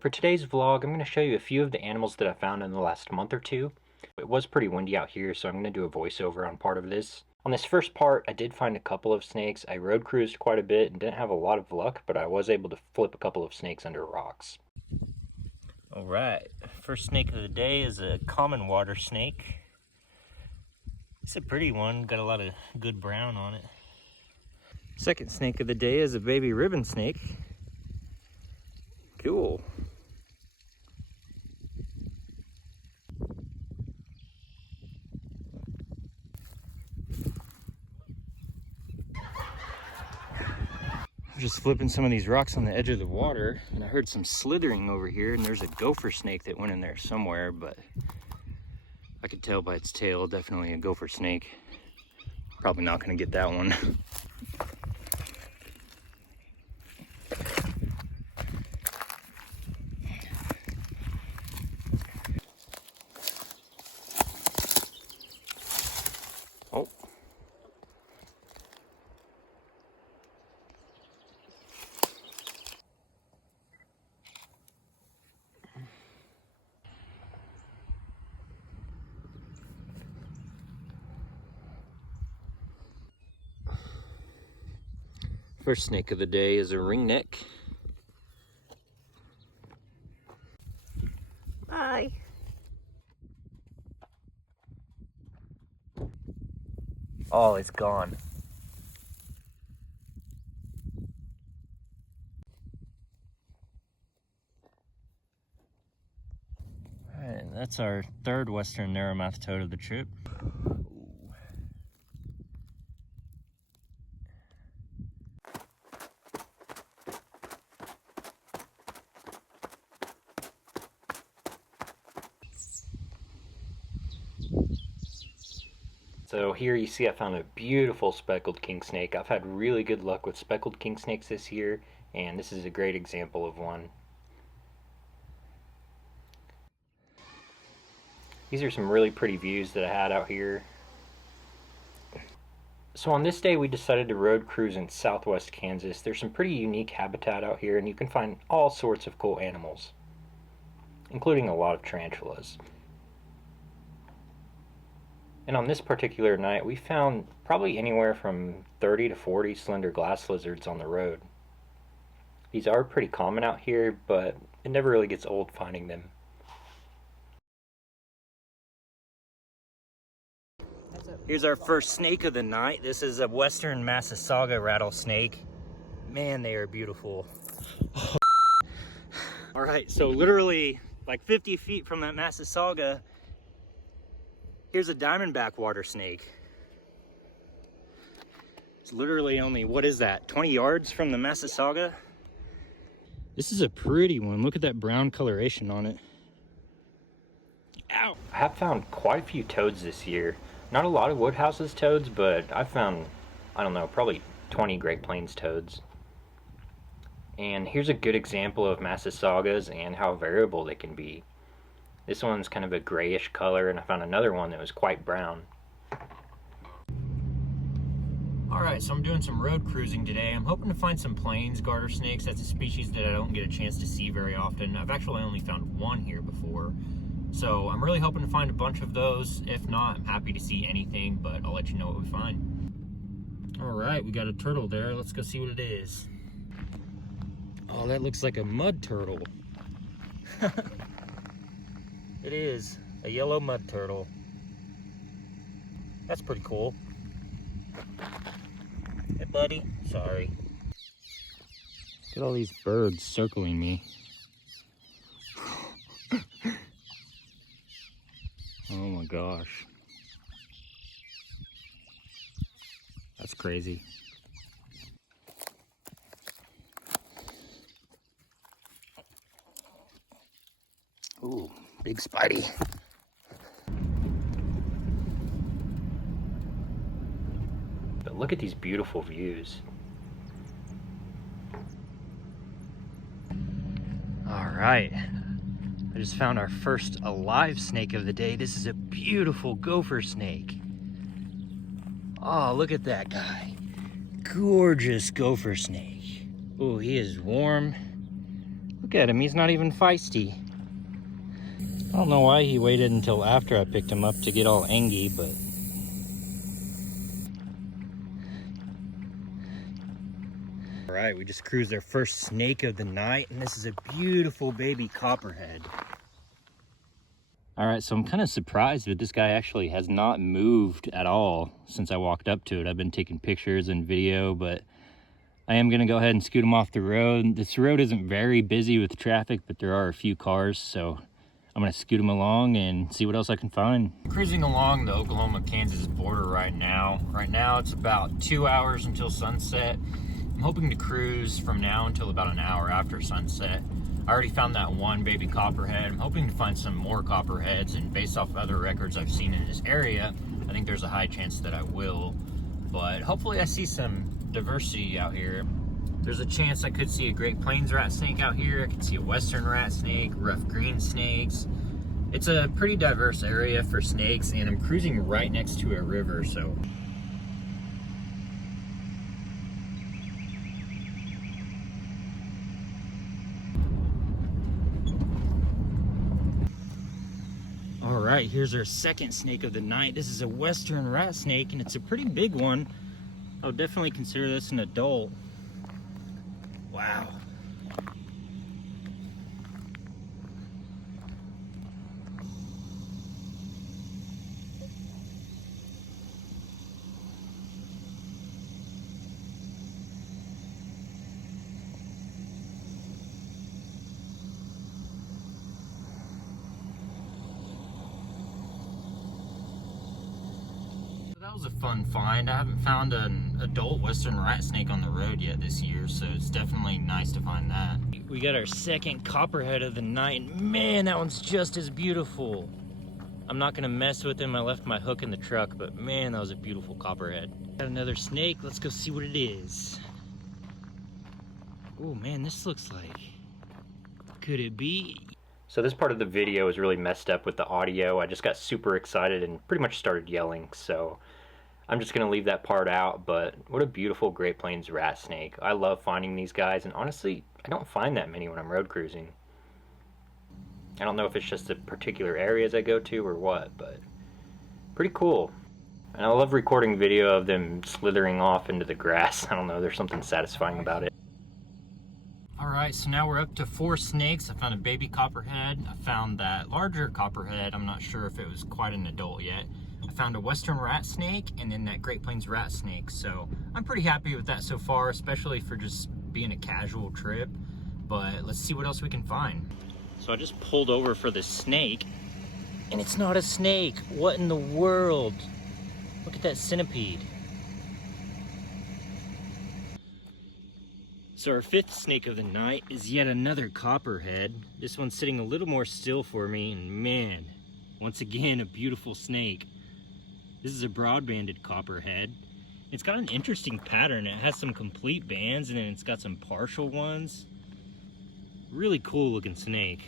For today's vlog, I'm going to show you a few of the animals that I found in the last month or two. It was pretty windy out here, so I'm going to do a voiceover on part of this. On this first part, I did find a couple of snakes. I road cruised quite a bit and didn't have a lot of luck, but I was able to flip a couple of snakes under rocks. Alright, first snake of the day is a common water snake. It's a pretty one, got a lot of good brown on it. Second snake of the day is a baby ribbon snake. Cool. I'm just flipping some of these rocks on the edge of the water, and I heard some slithering over here, and there's a gopher snake that went in there somewhere, but I could tell by its tail, definitely a gopher snake. Probably not gonna get that one. Oh. First snake of the day is a ringneck. Bye. Oh, it's gone. All right, that's our third western narrowmouth toad of the trip. So here you see I found a beautiful speckled king snake. I've had really good luck with speckled king snakes this year, and this is a great example of one. These are some really pretty views that I had out here. So on this day we decided to road cruise in southwest Kansas. There's some pretty unique habitat out here, and you can find all sorts of cool animals, including a lot of tarantulas. And on this particular night, we found probably anywhere from 30 to 40 slender glass lizards on the road. These are pretty common out here, but it never really gets old finding them. Here's our first snake of the night. This is a western Massasauga rattlesnake. Man, they are beautiful. All right, so literally like 50 feet from that Massasauga, here's a diamondback water snake. It's literally only, what is that, 20 yards from the Massasauga? This is a pretty one. Look at that brown coloration on it. Ow! I have found quite a few toads this year. Not a lot of Woodhouse's toads, but I found, I don't know, probably 20 Great Plains toads. And here's a good example of Massasaugas and how variable they can be. This one's kind of a grayish color, and I found another one that was quite brown. Alright, so I'm doing some road cruising today. I'm hoping to find some plains garter snakes. That's a species that I don't get a chance to see very often. I've actually only found one here before. So I'm really hoping to find a bunch of those. If not, I'm happy to see anything, but I'll let you know what we find. Alright, we got a turtle there. Let's go see what it is. Oh, that looks like a mud turtle. It is a yellow mud turtle. That's pretty cool. Hey buddy, sorry. Look at all these birds circling me. Oh my gosh. That's crazy. Ooh, big Spidey. But look at these beautiful views. All right. I just found our first alive snake of the day. This is a beautiful gopher snake. Oh, look at that guy. Gorgeous gopher snake. Oh, he is warm. Look at him, he's not even feisty. I don't know why he waited until after I picked him up to get all angry, but... Alright, we just cruised our first snake of the night, and this is a beautiful baby copperhead. Alright, so I'm kind of surprised that this guy actually has not moved at all since I walked up to it. I've been taking pictures and video, but I am going to go ahead and scoot him off the road. This road isn't very busy with traffic, but there are a few cars, so I'm going to scoot him along and see what else I can find. Cruising along the Oklahoma-Kansas border right now. Right now it's about 2 hours until sunset. I'm hoping to cruise from now until about an hour after sunset. I already found that one baby copperhead. I'm hoping to find some more copperheads, and based off other records I've seen in this area, I think there's a high chance that I will. But hopefully I see some diversity out here. There's a chance I could see a Great Plains rat snake out here. I could see a western rat snake, rough green snakes. It's a pretty diverse area for snakes, and I'm cruising right next to a river, so. All right, here's our second snake of the night. This is a western rat snake, and it's a pretty big one. I would definitely consider this an adult. Wow. That was a fun find. I haven't found an adult western rat snake on the road yet this year, so it's definitely nice to find that. We got our second copperhead of the night, and man, that one's just as beautiful. I'm not gonna mess with him. I left my hook in the truck, but man, that was a beautiful copperhead. Got another snake. Let's go see what it is. Oh man, this looks like, could it be? So this part of the video is really messed up with the audio. I just got super excited and pretty much started yelling, so I'm just gonna leave that part out. But what a beautiful Great Plains rat snake. I love finding these guys, and honestly, I don't find that many when I'm road cruising. I don't know if it's just the particular areas I go to or what, but pretty cool. And I love recording video of them slithering off into the grass. I don't know, there's something satisfying about it. Alright, so now we're up to 4 snakes. I found a baby copperhead. I found that larger copperhead. I'm not sure if it was quite an adult yet. I found a western rat snake, and then that Great Plains rat snake. So I'm pretty happy with that so far, especially for just being a casual trip. But let's see what else we can find. So I just pulled over for the snake, and it's not a snake. What in the world? Look at that centipede. So our 5th snake of the night is yet another copperhead. This one's sitting a little more still for me, and man, once again, a beautiful snake. This is a broad-banded copperhead. It's got an interesting pattern. It has some complete bands, and then it's got some partial ones. Really cool looking snake.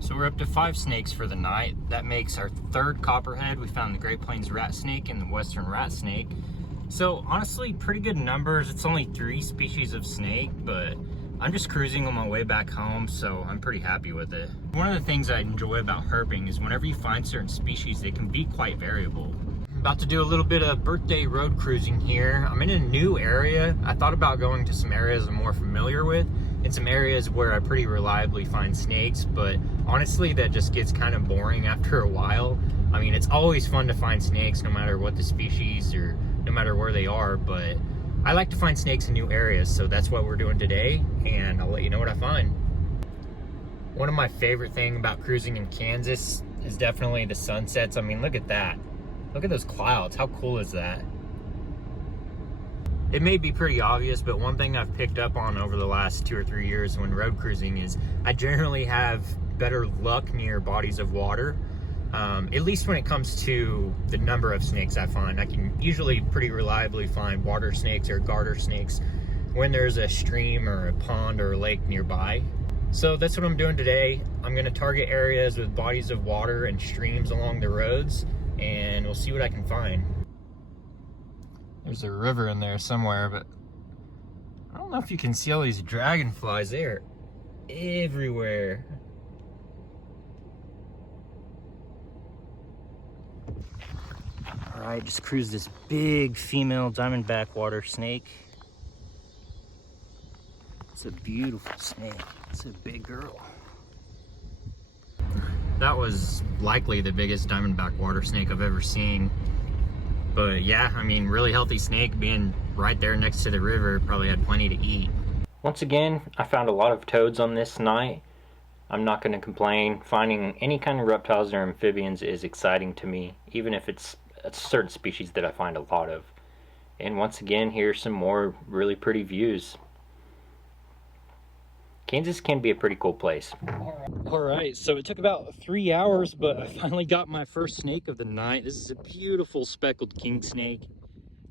So we're up to 5 snakes for the night. That makes our 3rd copperhead. We found the Great Plains rat snake and the western rat snake. So honestly, pretty good numbers. It's only 3 species of snake, but I'm just cruising on my way back home, so I'm pretty happy with it. One of the things I enjoy about herping is whenever you find certain species, they can be quite variable. I'm about to do a little bit of birthday road cruising here. I'm in a new area. I thought about going to some areas I'm more familiar with, in some areas where I pretty reliably find snakes, but honestly that just gets kind of boring after a while. I mean, it's always fun to find snakes no matter what the species or no matter where they are, but I like to find snakes in new areas, so that's what we're doing today, and I'll let you know what I find. One of my favorite things about cruising in Kansas is definitely the sunsets. I mean, look at that. Look at those clouds. How cool is that? It may be pretty obvious, but one thing I've picked up on over the last 2 or 3 years when road cruising is I generally have better luck near bodies of water. At least when it comes to the number of snakes I find. I can usually pretty reliably find water snakes or garter snakes when there's a stream or a pond or a lake nearby. So that's what I'm doing today. I'm gonna target areas with bodies of water and streams along the roads, and we'll see what I can find. There's a river in there somewhere, but I don't know if you can see all these dragonflies. They're everywhere. All right, just cruised this big female diamondback water snake. It's a beautiful snake. It's a big girl. That was likely the biggest diamondback water snake I've ever seen. But yeah, I mean, really healthy snake, being right there next to the river, probably had plenty to eat. Once again, I found a lot of toads on this night. I'm not going to complain. Finding any kind of reptiles or amphibians is exciting to me, even if it's a certain species that I find a lot of. And once again, here's some more really pretty views. Kansas can be a pretty cool place. All right, so it took about 3 hours, but I finally got my first snake of the night. This is a beautiful speckled king snake.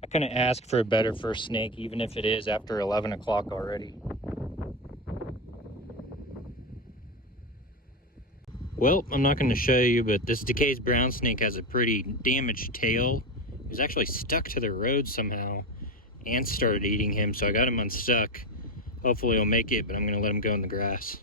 I couldn't ask for a better first snake, even if it is after 11 o'clock already. Well, I'm not going to show you, but this Decay's brown snake has a pretty damaged tail. He was actually stuck to the road somehow. Ants started eating him, so I got him unstuck. Hopefully he'll make it, but I'm going to let him go in the grass.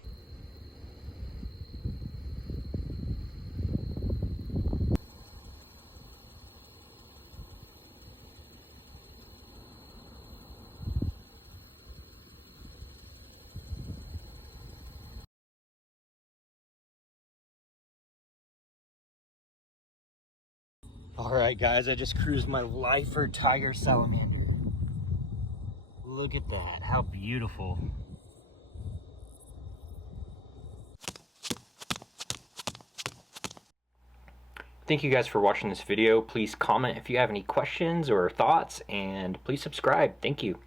Alright guys, I just cruised my lifer tiger salamander. Look at that, how beautiful. Thank you guys for watching this video. Please comment if you have any questions or thoughts, and please subscribe. Thank you.